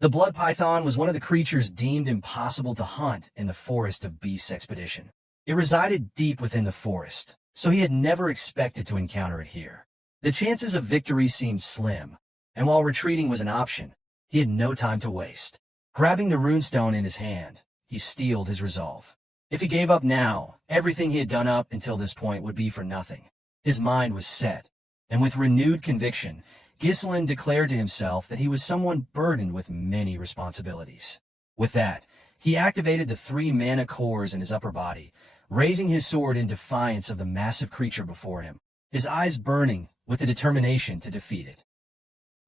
The blood python was one of the creatures deemed impossible to hunt in the Forest of Beasts expedition. It resided deep within the forest, so he had never expected to encounter it here. The chances of victory seemed slim, and while retreating was an option, he had no time to waste. Grabbing the runestone in his hand, he steeled his resolve. If he gave up now, everything he had done up until this point would be for nothing. His mind was set, and with renewed conviction, Ghislain declared to himself that he was someone burdened with many responsibilities. With that, he activated the 3 mana cores in his upper body, raising his sword in defiance of the massive creature before him, his eyes burning with the determination to defeat it.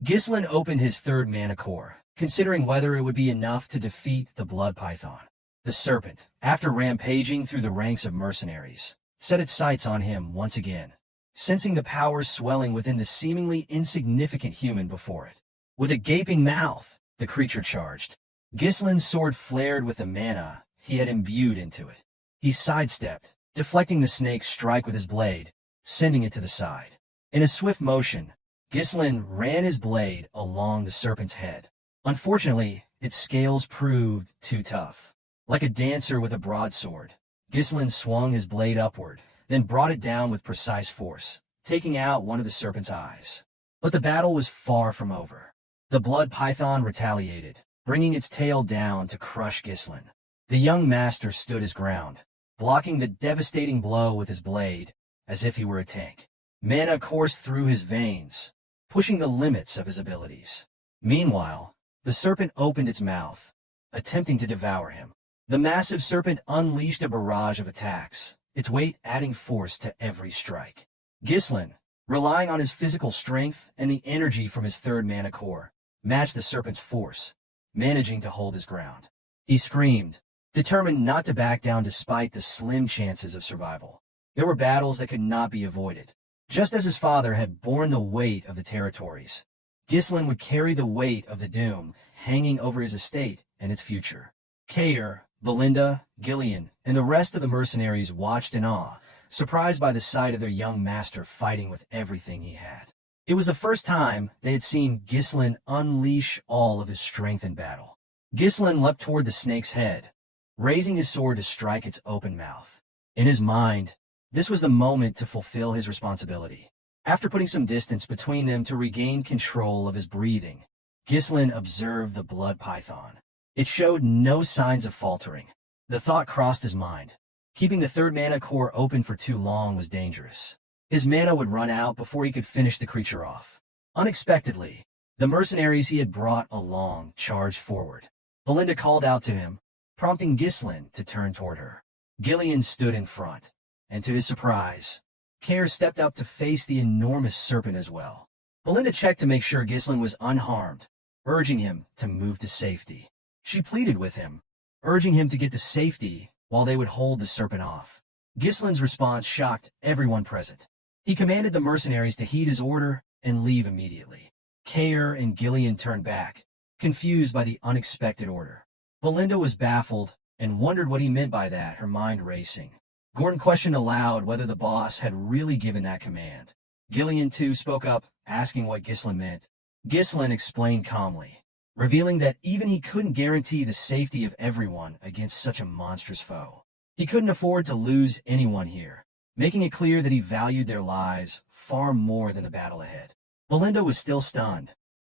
Ghislain opened his 3rd mana core, considering whether it would be enough to defeat the blood python. The serpent, after rampaging through the ranks of mercenaries, set its sights on him once again, sensing the power swelling within the seemingly insignificant human before it. With a gaping mouth, the creature charged. Ghislain's sword flared with the mana he had imbued into it. He sidestepped, deflecting the snake's strike with his blade, sending it to the side. In a swift motion, Ghislain ran his blade along the serpent's head. Unfortunately, its scales proved too tough. Like a dancer with a broadsword, Ghislain swung his blade upward, then brought it down with precise force, taking out one of the serpent's eyes. But the battle was far from over. The blood python retaliated, bringing its tail down to crush Ghislain. The young master stood his ground, blocking the devastating blow with his blade, as if he were a tank. Mana coursed through his veins, pushing the limits of his abilities. Meanwhile, the serpent opened its mouth, attempting to devour him. The massive serpent unleashed a barrage of attacks, its weight adding force to every strike. Ghislain, relying on his physical strength and the energy from his 3rd mana core, matched the serpent's force, managing to hold his ground. He screamed, determined not to back down despite the slim chances of survival. There were battles that could not be avoided. Just as his father had borne the weight of the territories, Ghislain would carry the weight of the doom hanging over his estate and its future. Kair, Belinda, Gillian, and the rest of the mercenaries watched in awe, surprised by the sight of their young master fighting with everything he had. It was the first time they had seen Ghislain unleash all of his strength in battle. Ghislain leapt toward the snake's head, raising his sword to strike its open mouth. In his mind, this was the moment to fulfill his responsibility. After putting some distance between them to regain control of his breathing, Ghislain observed the blood python. It showed no signs of faltering. The thought crossed his mind. Keeping the 3rd mana core open for too long was dangerous. His mana would run out before he could finish the creature off. Unexpectedly, the mercenaries he had brought along charged forward. Belinda called out to him, prompting Ghislain to turn toward her. Gillian stood in front, and to his surprise, Kair stepped up to face the enormous serpent as well. Belinda checked to make sure Ghislain was unharmed, urging him to move to safety. She pleaded with him, urging him to get to safety while they would hold the serpent off. Ghislain's response shocked everyone present. He commanded the mercenaries to heed his order and leave immediately. Kair and Gillian turned back, confused by the unexpected order. Belinda was baffled and wondered what he meant by that, her mind racing. Gordon questioned aloud whether the boss had really given that command. Gillian, too, spoke up, asking what Ghislain meant. Ghislain explained calmly, revealing that even he couldn't guarantee the safety of everyone against such a monstrous foe. He couldn't afford to lose anyone here, making it clear that he valued their lives far more than the battle ahead. Belinda was still stunned,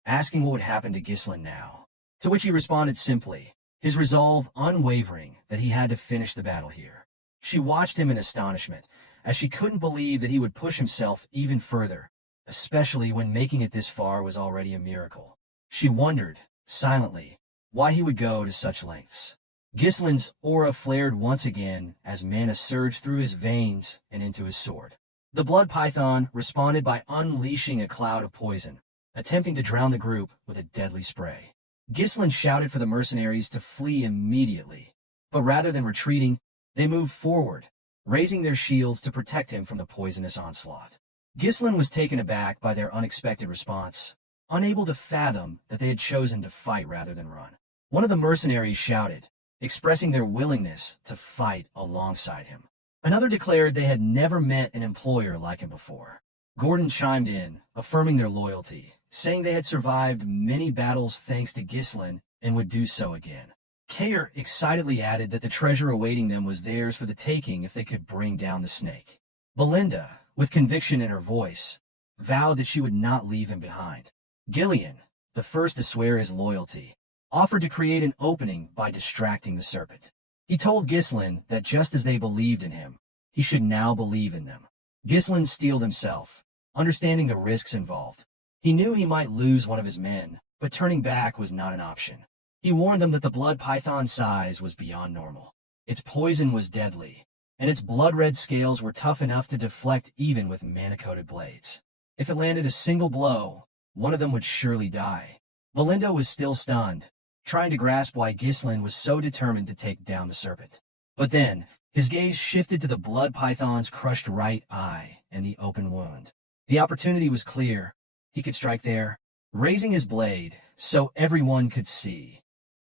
asking what would happen to Ghislain now, to which he responded simply, his resolve unwavering that he had to finish the battle here. She watched him in astonishment, as she couldn't believe that he would push himself even further, especially when making it this far was already a miracle. She wondered, silently, why he would go to such lengths. Ghislain's aura flared once again as mana surged through his veins and into his sword. The blood python responded by unleashing a cloud of poison, attempting to drown the group with a deadly spray. Ghislain shouted for the mercenaries to flee immediately, but rather than retreating, they moved forward, raising their shields to protect him from the poisonous onslaught. Ghislain was taken aback by their unexpected response, unable to fathom that they had chosen to fight rather than run. One of the mercenaries shouted, expressing their willingness to fight alongside him. Another declared they had never met an employer like him before. Gordon chimed in, affirming their loyalty, saying they had survived many battles thanks to Ghislain and would do so again. Kair excitedly added that the treasure awaiting them was theirs for the taking if they could bring down the snake. Belinda, with conviction in her voice, vowed that she would not leave him behind. Ghislain, the first to swear his loyalty, offered to create an opening by distracting the serpent. He told Ghislain that just as they believed in him, he should now believe in them. Ghislain steeled himself, understanding the risks involved. He knew he might lose one of his men, but turning back was not an option. He warned them that the blood python's size was beyond normal. Its poison was deadly, and its blood-red scales were tough enough to deflect even with mana-coated blades. If it landed a single blow, one of them would surely die. Belinda was still stunned, trying to grasp why Ghislain was so determined to take down the serpent. But then, his gaze shifted to the blood python's crushed right eye and the open wound. The opportunity was clear. He could strike there. Raising his blade, so everyone could see,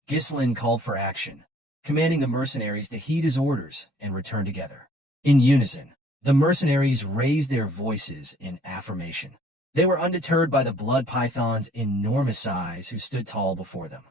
Ghislain called for action, commanding the mercenaries to heed his orders and return together. In unison, the mercenaries raised their voices in affirmation. They were undeterred by the blood python's enormous eyes who stood tall before them.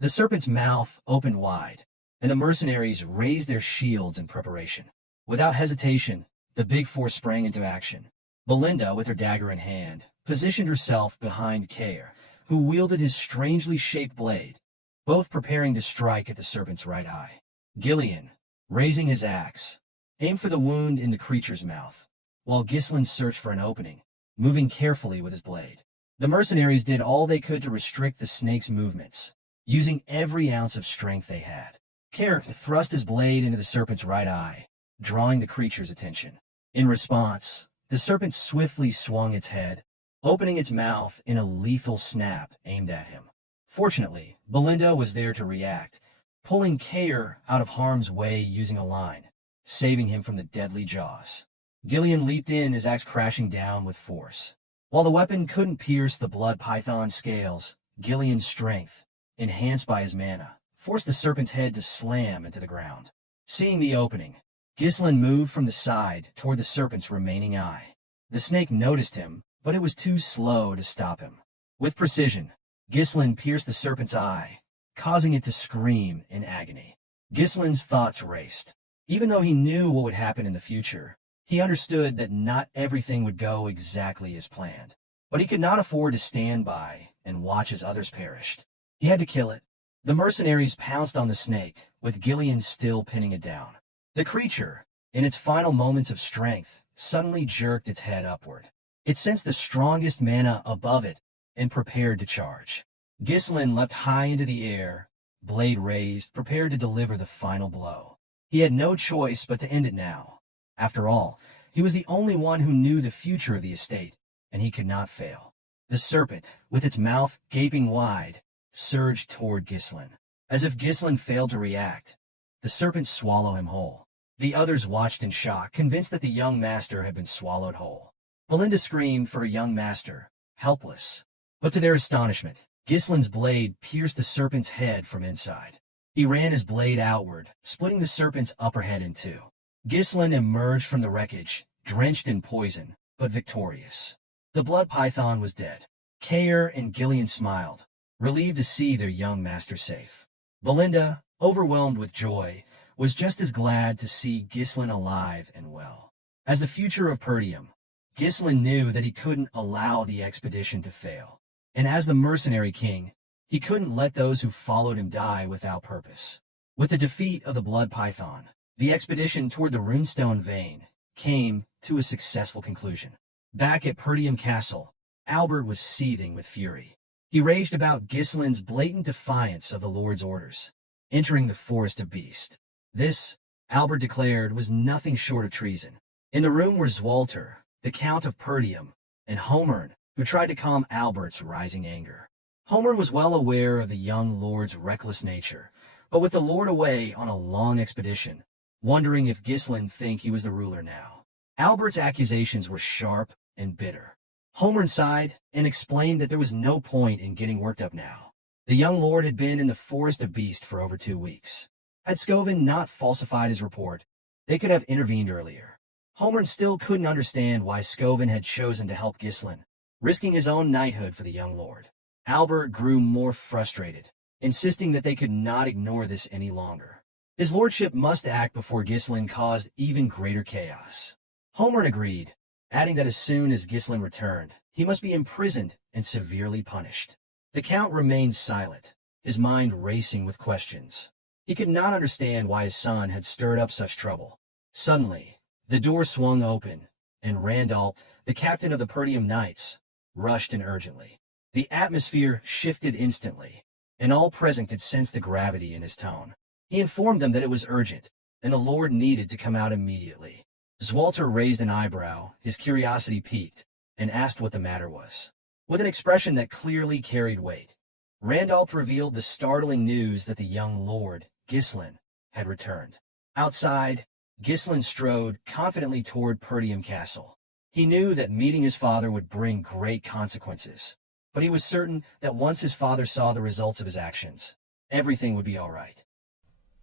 The serpent's mouth opened wide, and the mercenaries raised their shields in preparation. Without hesitation, the big four sprang into action. Belinda, with her dagger in hand, positioned herself behind Kair, who wielded his strangely shaped blade, both preparing to strike at the serpent's right eye. Ghislain, raising his axe, aimed for the wound in the creature's mouth, while Ghislain searched for an opening, moving carefully with his blade. The mercenaries did all they could to restrict the snake's movements, using every ounce of strength they had. Kair thrust his blade into the serpent's right eye, drawing the creature's attention. In response, the serpent swiftly swung its head, opening its mouth in a lethal snap aimed at him. Fortunately, Belinda was there to react, pulling Kair out of harm's way using a line, saving him from the deadly jaws. Ghislain leaped in, his axe crashing down with force. While the weapon couldn't pierce the blood python's scales, Ghislain's strength, enhanced by his mana, forced the serpent's head to slam into the ground. Seeing the opening, Ghislain moved from the side toward the serpent's remaining eye. The snake noticed him, but it was too slow to stop him. With precision, Ghislain pierced the serpent's eye, causing it to scream in agony. Ghislain's thoughts raced. Even though he knew what would happen in the future, he understood that not everything would go exactly as planned. But he could not afford to stand by and watch as others perished. He had to kill it. The mercenaries pounced on the snake, with Ghislain still pinning it down. The creature, in its final moments of strength, suddenly jerked its head upward. It sensed the strongest mana above it and prepared to charge. Ghislain leapt high into the air, blade raised, prepared to deliver the final blow. He had no choice but to end it now. After all, he was the only one who knew the future of the estate, and he could not fail. The serpent, with its mouth gaping wide, surged toward Ghislain. As if Ghislain failed to react, the serpent swallowed him whole. The others watched in shock, convinced that the young master had been swallowed whole. Belinda screamed for her young master, helpless. But to their astonishment, Ghislain's blade pierced the serpent's head from inside. He ran his blade outward, splitting the serpent's upper head in two. Ghislain emerged from the wreckage, drenched in poison, but victorious. The blood python was dead. Kair and Ghislain smiled, relieved to see their young master safe. Belinda, overwhelmed with joy, was just as glad to see Ghislain alive and well. As the future of Perdium, Ghislain knew that he couldn't allow the expedition to fail. And as the Mercenary King, he couldn't let those who followed him die without purpose. With the defeat of the blood python, the expedition toward the runestone vein came to a successful conclusion. Back at Perdium Castle, Albert was seething with fury. He raged about Ghislain's blatant defiance of the Lord's orders, entering the Forest of Beast. This, Albert declared, was nothing short of treason. In the room were Zwalter, the Count of Perdium, and Homern, who tried to calm Albert's rising anger. Homern was well aware of the young lord's reckless nature, but with the lord away on a long expedition, wondering if Ghislain think he was the ruler now. Albert's accusations were sharp and bitter. Homern sighed and explained that there was no point in getting worked up now. The young lord had been in the Forest of Beast for over 2 weeks. Had Scoven not falsified his report, they could have intervened earlier. Homern still couldn't understand why Scoven had chosen to help Ghislain, risking his own knighthood for the young lord. Albert grew more frustrated, insisting that they could not ignore this any longer. His lordship must act before Ghislain caused even greater chaos. Homer agreed, adding that as soon as Ghislain returned, he must be imprisoned and severely punished. The Count remained silent, his mind racing with questions. He could not understand why his son had stirred up such trouble. Suddenly, the door swung open, and Randolph, the captain of the Perdium Knights, rushed in urgently. The atmosphere shifted instantly, and all present could sense the gravity in his tone. He informed them that it was urgent, and the Lord needed to come out immediately. Zwalter raised an eyebrow, his curiosity piqued, and asked what the matter was. With an expression that clearly carried weight, Randolph revealed the startling news that the young lord, Ghislain, had returned. Outside, Ghislain strode confidently toward Perdium Castle. He knew that meeting his father would bring great consequences, but he was certain that once his father saw the results of his actions, everything would be all right.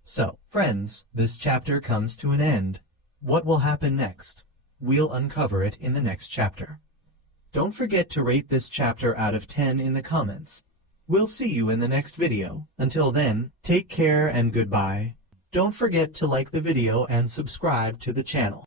So, friends, this chapter comes to an end. What will happen next? We'll uncover it in the next chapter. Don't forget to rate this chapter out of 10 in the comments. We'll see you in the next video. Until then, take care and goodbye. Don't forget to like the video and subscribe to the channel.